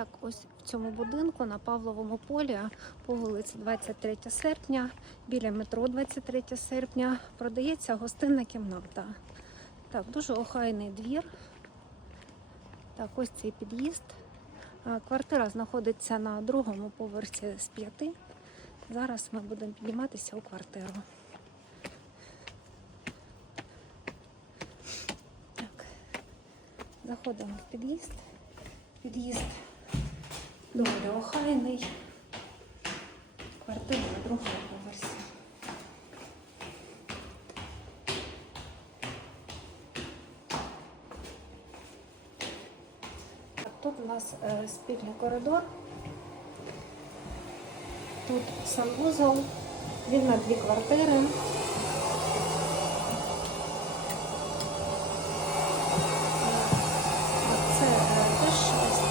Так, ось в цьому будинку на Павловому полі по вулиці 23 серпня, біля метро 23 серпня, продається гостинна кімната. Так, дуже охайний двір. Так, ось цей під'їзд. Квартира знаходиться на другому поверсі з п'яти. Зараз ми будемо підніматися у квартиру. Так, заходимо в під'їзд. Під'їзд доволі охайний. Квартира на другому поверсі. Тут у нас е, спільний коридор. Тут санвузол, він на дві квартири.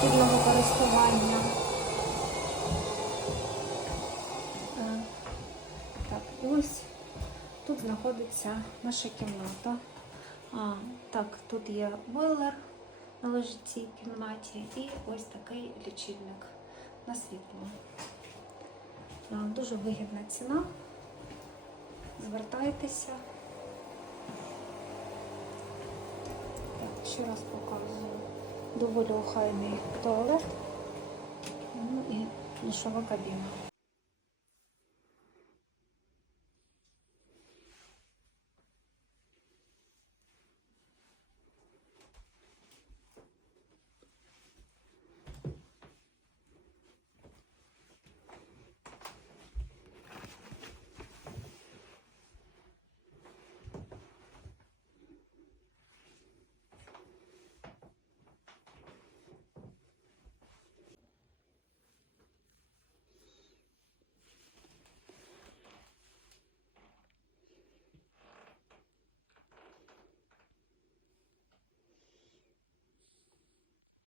Спільного користування. Е, Так, ось тут знаходиться наша кімната. А, так, тут є бойлер належить цій кімнаті і ось такий лічильник на світло. А, Дуже вигідна ціна. Звертайтеся. Так, ще раз показую. Доволі охайний туалет. Ну і душова кабіна.